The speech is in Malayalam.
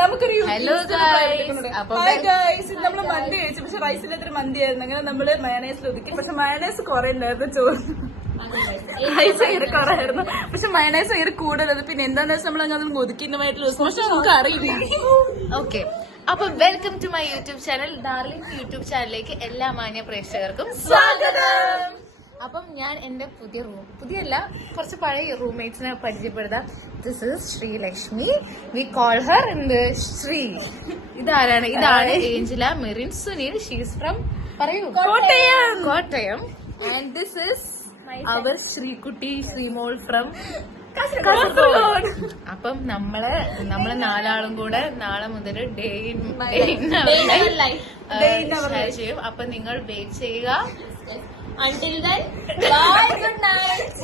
നമുക്കൊരു ഹലോ ഹായ് ഗൈസ്. നമ്മള് മന്തി കഴിച്ചു, പക്ഷെ റൈസ് ഇല്ലാത്തൊരു മന്തി ആയിരുന്നു. അങ്ങനെ നമ്മള് മയണൈസിൽ ഒതുക്കി. പക്ഷെ മയണൈസ് കുറെ ഉണ്ടായിരുന്നു, ചോറ് റൈസ് ഭയങ്കര കുറവായിരുന്നു. പക്ഷെ മയണൈസ് ഭയങ്കര കൂടുതലത്. പിന്നെ എന്താണെന്ന് വെച്ചാൽ നമ്മളങ്ങനെ ഒതുക്കിന്നമായിട്ടുള്ള പക്ഷെ നമുക്ക് അറിയില്ല. ഓക്കെ, അപ്പൊ welcome to my YouTube channel. Darling YouTube ചാനലിലേക്ക് എല്ലാ മാന്യ പ്രേക്ഷകർക്കും സ്വാഗതം. അപ്പം ഞാൻ എന്റെ പുതിയല്ല കുറച്ച് പഴയ റൂംമേറ്റ്സിനെ പരിചയപ്പെടുത്താം. This is Sreelakshmi, we call her Sree. ഇതാണ് Angela Merin Sunil. She's from പറയൂ Kottayam. And this is our Sreekutty Sreemol from Kasaragod. അപ്പം നമ്മള് നാലാളും കൂടെ നാളെ മുതൽ ഡേ ഇൻ ഷെയർ ചെയ്യും. അപ്പൊ നിങ്ങൾ വെയിറ്റ് ചെയ്യുക. Until then, bye, good night.